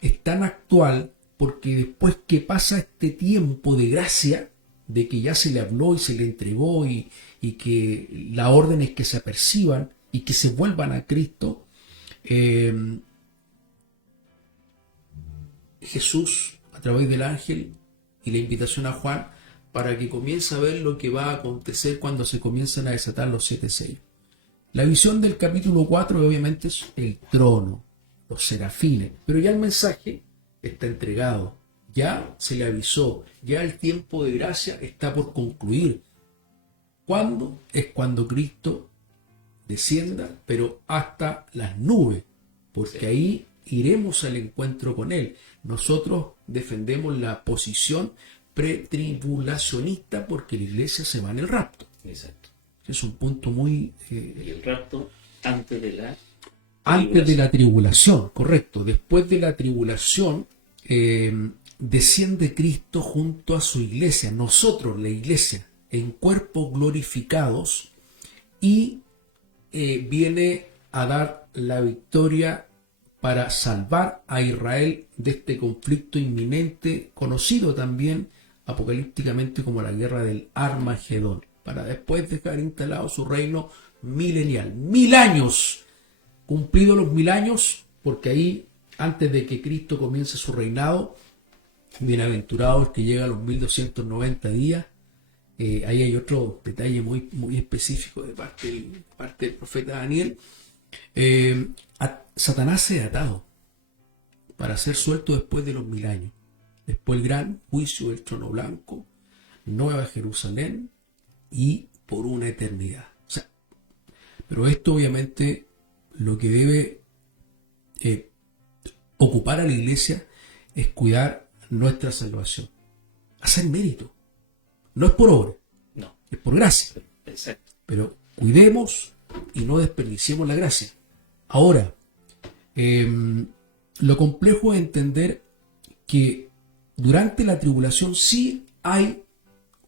es tan actual, porque después que pasa este tiempo de gracia, de que ya se le habló y se le entregó, y que la orden es que se aperciban y que se vuelvan a Cristo, Jesús, a través del ángel y la invitación a Juan, para que comience a ver lo que va a acontecer cuando se comiencen a desatar los 7 sellos. La visión del capítulo 4 obviamente es el trono, los serafines, pero ya el mensaje está entregado, ya se le avisó, ya el tiempo de gracia está por concluir. ¿Cuándo? Es cuando Cristo descienda, pero hasta las nubes, porque ahí iremos al encuentro con Él. Nosotros defendemos la posición pretribulacionista, porque la iglesia se va en el rapto. Exacto. Es un punto muy... Y el rapto antes de la antes de la tribulación, correcto. Después de la tribulación, desciende Cristo junto a su iglesia, nosotros, la iglesia, en cuerpos glorificados, y viene a dar la victoria para salvar a Israel de este conflicto inminente, conocido también apocalípticamente como la guerra del Armagedón, para después dejar instalado su reino milenial. 1000 años, cumplidos los 1000 años, porque ahí, antes de que Cristo comience su reinado, bienaventurado el que llega a los 1290 días. Ahí hay otro detalle muy, muy específico de parte del profeta Daniel. Satanás se ha atado para ser suelto después de los 1000 años. Después el gran juicio del trono blanco, Nueva Jerusalén, y por una eternidad. O sea, pero esto obviamente lo que debe ocupar a la iglesia es cuidar nuestra salvación. Hacer mérito. No es por obra, No, es por gracia. exacto. Pero cuidemos y no desperdiciemos la gracia. Ahora, lo complejo es entender que durante la tribulación sí hay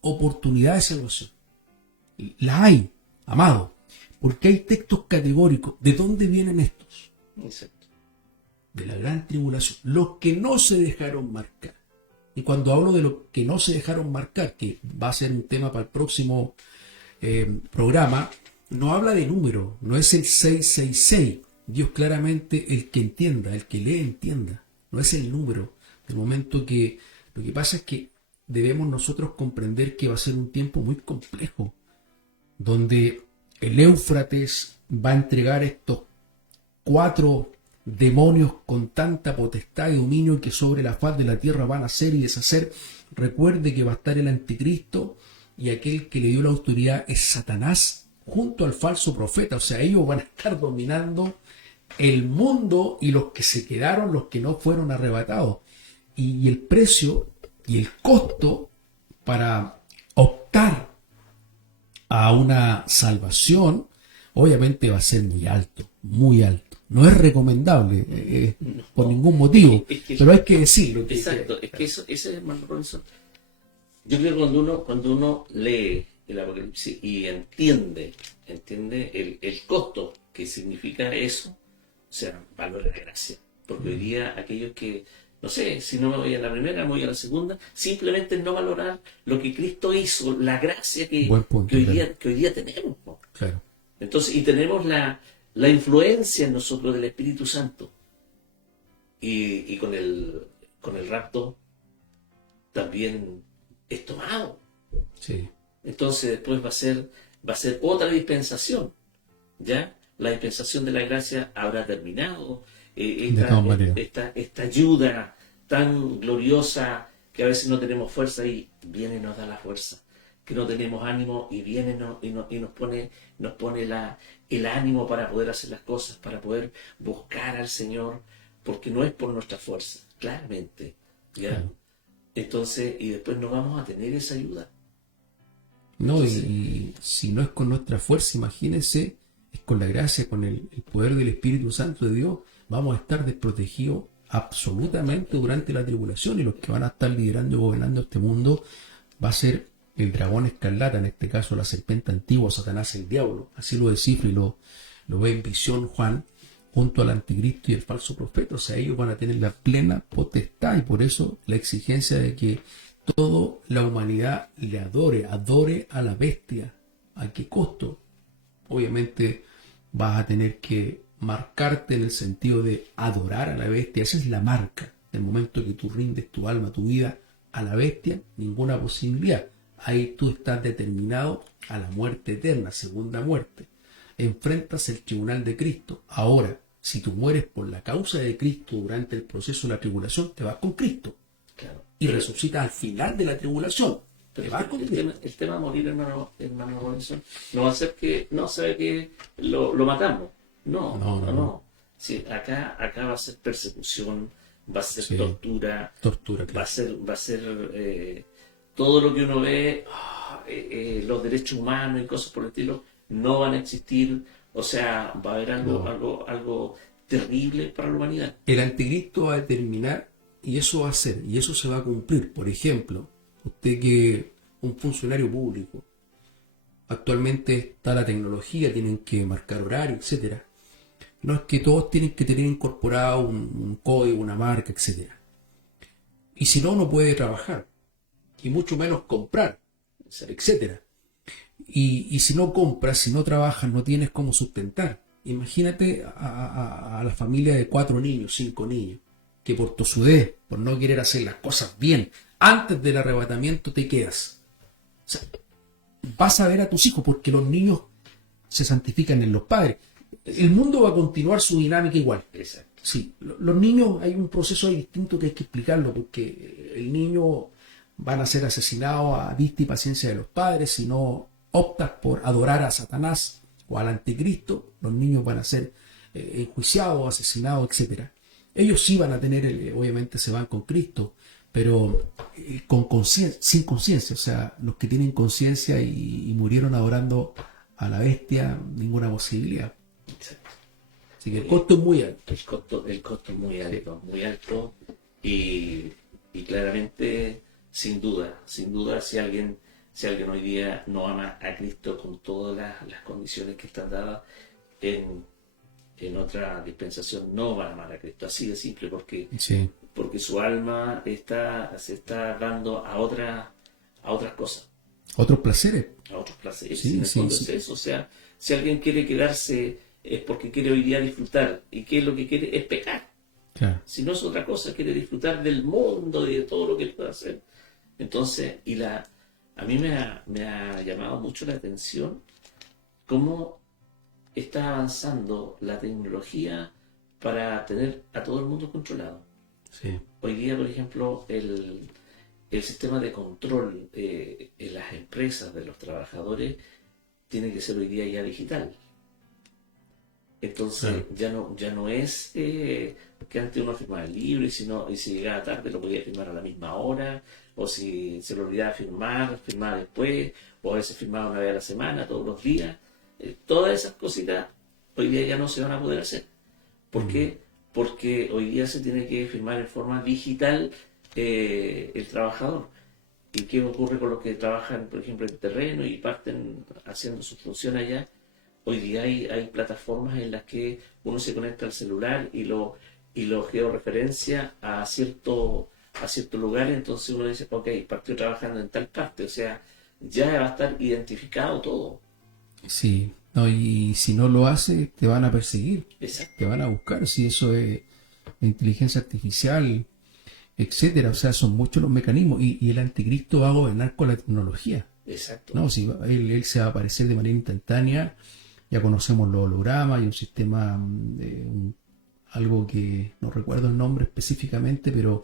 oportunidad de salvación. La hay, amado, porque hay textos categóricos. ¿De dónde vienen estos? Exacto. De la gran tribulación. Los que no se dejaron marcar. Y cuando hablo de los que no se dejaron marcar, que va a ser un tema para el próximo programa, no habla de número, no es el 666. Dios claramente, el que entienda, el que lee entienda, no es el número. Del momento que lo que pasa es que debemos nosotros comprender que va a ser un tiempo muy complejo, donde el Éufrates va a entregar estos 4 demonios con tanta potestad y dominio que sobre la faz de la tierra van a hacer y deshacer. Recuerde que va a estar el anticristo y aquel que le dio la autoridad es Satanás junto al falso profeta. O sea, ellos van a estar dominando el mundo y los que se quedaron, los que no fueron arrebatados. Y el precio y el costo para optar a una salvación obviamente va a ser muy alto, muy alto. No es recomendable por ningún motivo, pero hay que decirlo. Exacto, es que eso, ese es, hermano Robinson. Yo creo que cuando uno lee el Apocalipsis y entiende el costo que significa eso, o sea, valora la gracia. Porque hoy día aquellos que, no sé, si no me voy a la primera, me voy a la segunda, simplemente no valorar lo que Cristo hizo, la gracia que hoy día tenemos, ¿no? Claro. Entonces, y tenemos la influencia en nosotros del Espíritu Santo. Y con el rapto también es tomado. Sí. Entonces después va a ser otra dispensación. ¿Ya? La dispensación de la gracia habrá terminado. Esta ayuda tan gloriosa que a veces no tenemos fuerza y viene y nos da la fuerza. Que no tenemos ánimo y viene y nos pone el ánimo para poder hacer las cosas, para poder buscar al Señor, porque no es por nuestra fuerza, claramente. ¿Ya? Claro. Entonces, y después no vamos a tener esa ayuda. No, Entonces, y si no es con nuestra fuerza, imagínense, es con la gracia, con el poder del Espíritu Santo de Dios, vamos a estar desprotegidos absolutamente durante la tribulación, y los que van a estar liderando y gobernando este mundo va a ser el dragón escarlata, en este caso la serpiente antigua, Satanás el diablo. Así lo descifra y lo ve en visión Juan, junto al anticristo y el falso profeta. O sea, ellos van a tener la plena potestad, y por eso la exigencia de que toda la humanidad le adore a la bestia. ¿A qué costo? Obviamente vas a tener que marcarte en el sentido de adorar a la bestia. Esa es la marca. En el momento que tú rindes tu alma, tu vida a la bestia, ninguna posibilidad. Ahí tú estás determinado a la muerte eterna, segunda muerte. Enfrentas el tribunal de Cristo. Ahora, si tú mueres por la causa de Cristo durante el proceso de la tribulación, te vas con Cristo. claro. Y resucitas al final de la tribulación. Te Pero vas con Cristo. el tema de morir, hermano Robinson, no va a ser que no sabe que lo matamos. No. Sí, acá va a ser persecución, va a ser Sí. tortura, Tortura, va claro. a ser todo lo que uno ve, los derechos humanos y cosas por el estilo, no van a existir. O sea, va a haber algo terrible para la humanidad. El anticristo va a determinar, y eso va a ser, y eso se va a cumplir. Por ejemplo, usted que un funcionario público, actualmente está la tecnología, tienen que marcar horario, etcétera. No es que todos tienen que tener incorporado un código, una marca, etcétera. Y si no, no puede trabajar, y mucho menos comprar, etcétera. Y si no compras, si no trabajas, no tienes cómo sustentar. Imagínate a la familia de 4 niños, 5 niños, que por tosudez, por no querer hacer las cosas bien, antes del arrebatamiento te quedas. O sea, vas a ver a tus hijos, porque los niños se santifican en los padres. El mundo va a continuar su dinámica igual. Exacto. Sí, los niños, hay un proceso ahí distinto que hay que explicarlo, porque el niño van a ser asesinados a vista y paciencia de los padres. Si no optas por adorar a Satanás o al anticristo, los niños van a ser enjuiciados, asesinados, etcétera. Ellos sí van a tener, obviamente se van con Cristo, pero sin conciencia, o sea, los que tienen conciencia y murieron adorando a la bestia, ninguna posibilidad. Exacto. Así que el costo es muy alto. El costo es muy alto y claramente, sin duda, si alguien hoy día no ama a Cristo con todas las condiciones que están dadas en otra dispensación, no va a amar a Cristo. Así de simple, porque su alma se está dando a otras cosas. Otros placeres. A otros placeres. Sí, en el fondo sí. es eso. O sea, si alguien quiere quedarse es porque quiere hoy día disfrutar. ¿Y qué es lo que quiere? Es pecar. Claro. Si no es otra cosa, quiere disfrutar del mundo y de todo lo que él puede hacer. Entonces, a mí me ha llamado mucho la atención cómo está avanzando la tecnología para tener a todo el mundo controlado. Sí. Hoy día, por ejemplo, el sistema de control en las empresas de los trabajadores tiene que ser hoy día ya digital. Entonces ya no es que antes uno firmaba el libro y si llegaba tarde lo podía firmar a la misma hora, o si se le olvidaba firmaba después, o a veces firmaba una vez a la semana, todos los días. Todas esas cositas hoy día ya no se van a poder hacer. ¿Por qué? Porque hoy día se tiene que firmar en forma digital el trabajador. ¿Y qué ocurre con los que trabajan, por ejemplo, en terreno y parten haciendo su función allá? Hoy día hay plataformas en las que uno se conecta al celular y lo georreferencia a cierto lugar, entonces uno dice, ok, partió trabajando en tal parte, o sea, ya va a estar identificado todo. Sí, no, y si no lo hace, te van a perseguir. Exacto. Te van a buscar, si eso es inteligencia artificial, etcétera. O sea, son muchos los mecanismos y el anticristo va a gobernar con la tecnología. Exacto. No, si él se va a aparecer de manera instantánea. Ya conocemos los hologramas y un sistema, algo que no recuerdo el nombre específicamente, pero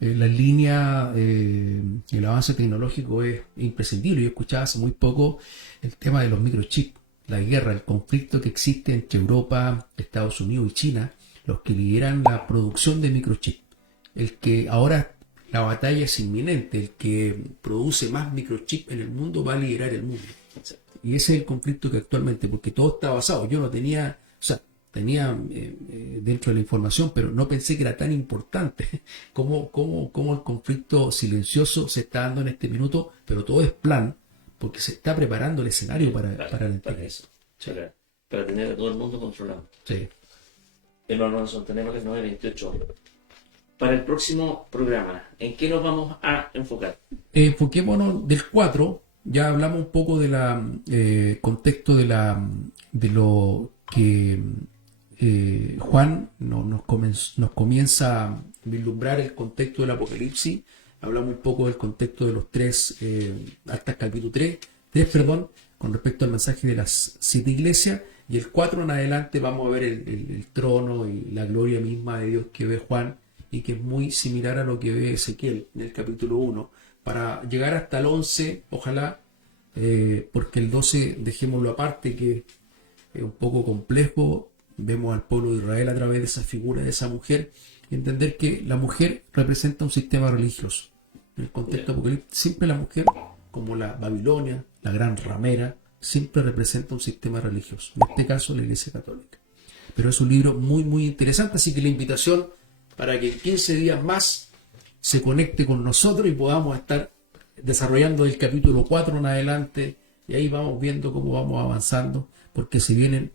la línea, el avance tecnológico es imprescindible. Yo escuchaba hace muy poco el tema de los microchips, la guerra, el conflicto que existe entre Europa, Estados Unidos y China, los que lideran la producción de microchips. El que ahora la batalla es inminente, el que produce más microchips en el mundo va a liderar el mundo. Y ese es el conflicto que actualmente, porque todo está basado. Yo no tenía, o sea, tenía dentro de la información, pero no pensé que era tan importante como el conflicto silencioso se está dando en este minuto, pero todo es plan, porque se está preparando el escenario para la entrega. Eso, para tener a todo el mundo controlado. Sí. Hermano Nelson, tenemos las 9:28. Para el próximo programa, ¿en qué nos vamos a enfocar? Enfoquémonos del 4. Ya hablamos un poco de la contexto de lo que Juan nos comienza a vislumbrar el contexto del Apocalipsis. Hablamos un poco del contexto de los hasta el capítulo 3, con respecto al mensaje de las 7 iglesias. Y el 4 en adelante vamos a ver el trono y la gloria misma de Dios que ve Juan y que es muy similar a lo que ve Ezequiel en el capítulo 1. Para llegar hasta el 11, ojalá, porque el 12 dejémoslo aparte, que es un poco complejo. Vemos al pueblo de Israel a través de esa figura de esa mujer, y entender que la mujer representa un sistema religioso. En el contexto apocalíptico, siempre la mujer, como la Babilonia, la gran ramera, siempre representa un sistema religioso. En este caso, la Iglesia Católica. Pero es un libro muy, muy interesante, así que la invitación para que en 15 días más se conecte con nosotros y podamos estar desarrollando el capítulo 4 en adelante, y ahí vamos viendo cómo vamos avanzando, porque se vienen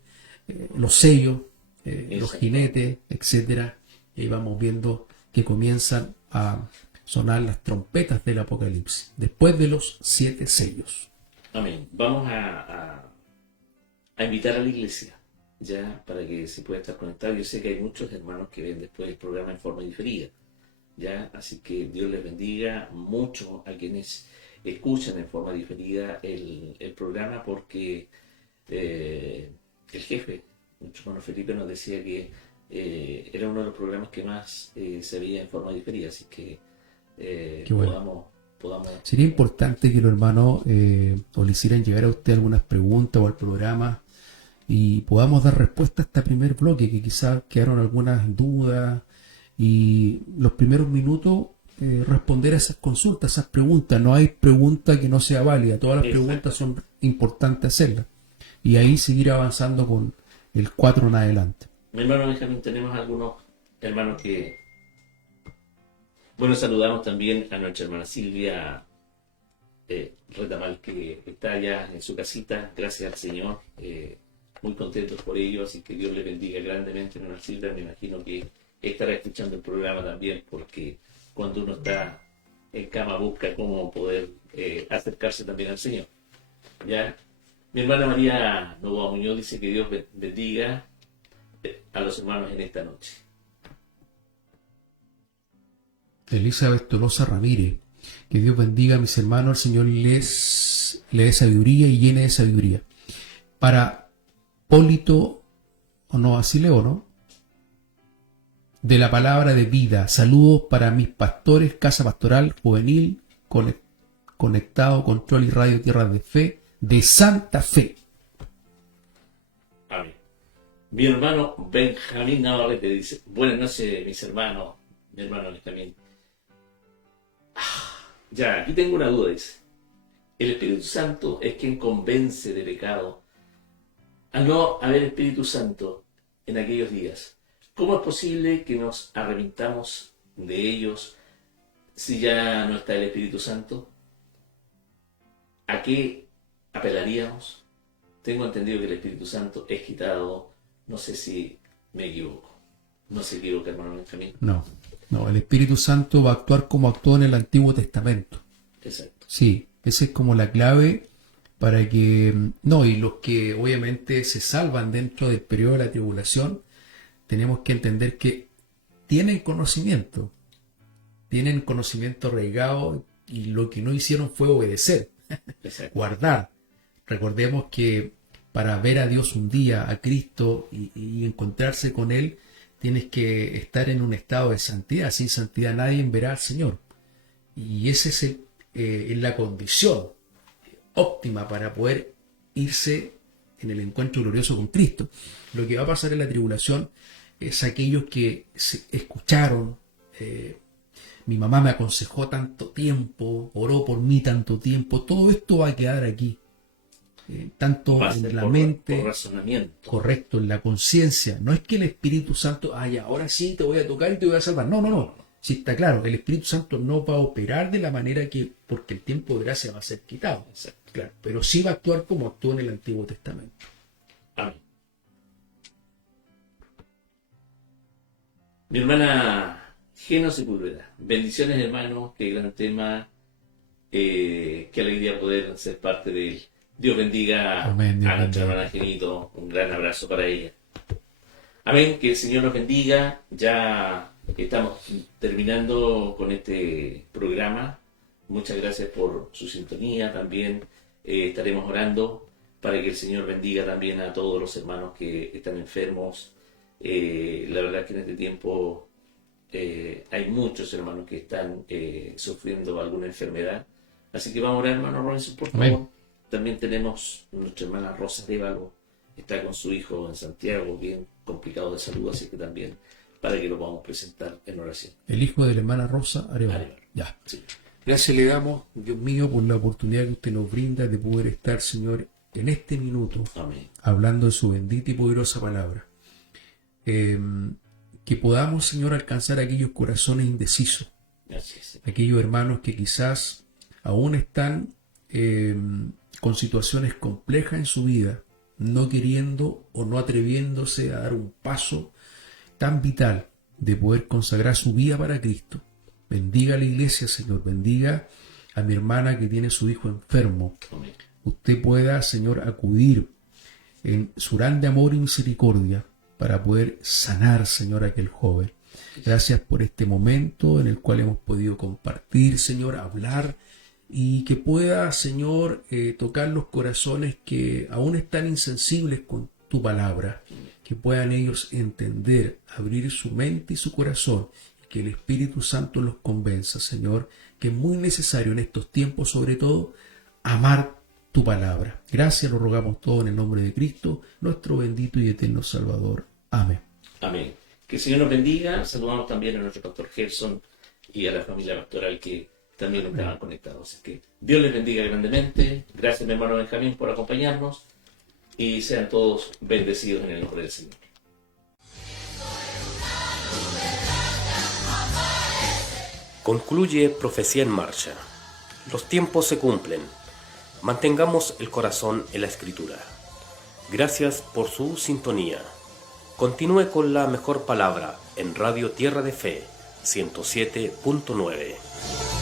los sellos, los jinetes, etcétera, y ahí vamos viendo que comienzan a sonar las trompetas del Apocalipsis, después de los 7 sellos. Amén. Vamos a invitar a la iglesia, ya, para que se pueda estar conectado. Yo sé que hay muchos hermanos que ven después el programa en forma diferida, ya, así que Dios les bendiga mucho a quienes escuchan en forma diferida el programa, porque el jefe, nuestro hermano Felipe, nos decía que era uno de los programas que más se veía en forma diferida, así que bueno. podamos... Sería importante que los hermanos o le hicieran llegar a usted algunas preguntas o al programa, y podamos dar respuesta a este primer bloque, que quizás quedaron algunas dudas, y los primeros minutos responder a esas consultas, esas preguntas. No hay pregunta que no sea válida, todas las preguntas son importantes hacerlas, y ahí seguir avanzando con el 4 en adelante. Mi hermano Benjamín, tenemos algunos hermanos que... Bueno, saludamos también a nuestra hermana Silvia Retamal, que está allá en su casita, gracias al Señor, muy contentos por ello, así que Dios le bendiga grandemente, hermana Silvia. Me imagino que estará escuchando el programa también, porque cuando uno está en cama busca cómo poder acercarse también al Señor. ¿Ya? Mi hermana María Novoa Muñoz dice que Dios bendiga a los hermanos en esta noche. Elizabeth Tolosa Ramírez, que Dios bendiga a mis hermanos, el Señor les dé sabiduría y llene de sabiduría. Para Polito, o no, así leo, ¿no? De la palabra de vida, saludos para mis pastores, Casa Pastoral Juvenil, Conectado, Control y Radio Tierra de Fe, de Santa Fe. Amén. Mi hermano Benjamín Navarrete dice: buenas noches, mis hermanos, mi hermano Benjamín. Ya, aquí tengo una duda, dice. El Espíritu Santo es quien convence de pecado. Al no haber Espíritu Santo en aquellos días, ¿cómo es posible que nos arrepintamos de ellos si ya no está el Espíritu Santo? ¿A qué apelaríamos? Tengo entendido que el Espíritu Santo es quitado. No sé si me equivoco. ¿No se equivoca, hermano Benjamín? No, el Espíritu Santo va a actuar como actuó en el Antiguo Testamento. Exacto. Sí, esa es como la clave para que... No, y los que obviamente se salvan dentro del periodo de la tribulación, tenemos que entender que tienen conocimiento arraigado, y lo que no hicieron fue obedecer, guardar. Recordemos que para ver a Dios un día, a Cristo, y encontrarse con Él, tienes que estar en un estado de santidad. Sin santidad nadie verá al Señor. Y esa es la condición óptima para poder irse en el encuentro glorioso con Cristo. Lo que va a pasar en la tribulación es aquellos que escucharon, mi mamá me aconsejó tanto tiempo, oró por mí tanto tiempo, todo esto va a quedar aquí. Tanto en la mente, por razonamiento. Correcto, en la conciencia. No es que el Espíritu Santo, ahora sí te voy a tocar y te voy a salvar. No. Sí, está claro, el Espíritu Santo no va a operar de la manera que, porque el tiempo de gracia va a ser quitado. Exacto. Claro, pero sí va a actuar como actuó en el Antiguo Testamento. Amén. Mi hermana Geno Sepúlveda. Bendiciones, hermanos. Qué gran tema. Qué alegría poder ser parte de él. Dios bendiga Amén, a nuestra hermana Genito. Un gran abrazo para ella. Amén. Que el Señor nos bendiga. Ya estamos terminando con este programa. Muchas gracias por su sintonía. También estaremos orando para que el Señor bendiga también a todos los hermanos que están enfermos. La verdad que en este tiempo hay muchos hermanos que están sufriendo alguna enfermedad. Así que vamos a orar, hermano Robinson, por favor. Amén. También tenemos nuestra hermana Rosa Révago, está con su hijo en Santiago, bien complicado de salud, así que también para que lo podamos presentar en oración. El hijo de la hermana Rosa Arevalo. Ya. Sí. Gracias le damos, Dios mío, por la oportunidad que usted nos brinda de poder estar, Señor, en este minuto, Amén. hablando de su bendita y poderosa palabra. Que podamos, Señor, alcanzar aquellos corazones indecisos, Gracias. aquellos hermanos que quizás aún están con situaciones complejas en su vida, no queriendo o no atreviéndose a dar un paso tan vital de poder consagrar su vida para Cristo. Bendiga a la iglesia, Señor, bendiga a mi hermana que tiene su hijo enfermo. Amén. Usted pueda, Señor, acudir en su grande amor y misericordia para poder sanar, Señor, a aquel joven. Gracias por este momento en el cual hemos podido compartir, Señor, hablar, y que pueda, Señor, tocar los corazones que aún están insensibles con tu palabra, que puedan ellos entender, abrir su mente y su corazón, y que el Espíritu Santo los convenza, Señor, que es muy necesario en estos tiempos, sobre todo, amar tu palabra. Gracias, lo rogamos todo en el nombre de Cristo, nuestro bendito y eterno Salvador. Amén. Amén. Que el Señor nos bendiga. Saludamos también a nuestro pastor Gerson y a la familia pastoral que también estaban conectados. Así que Dios les bendiga grandemente. Gracias, mi hermano Benjamín, por acompañarnos. Y sean todos bendecidos en el nombre del Señor. Concluye Profecía en Marcha. Los tiempos se cumplen. Mantengamos el corazón en la Escritura. Gracias por su sintonía. Continúe con la mejor palabra en Radio Tierra de Fe 107.9.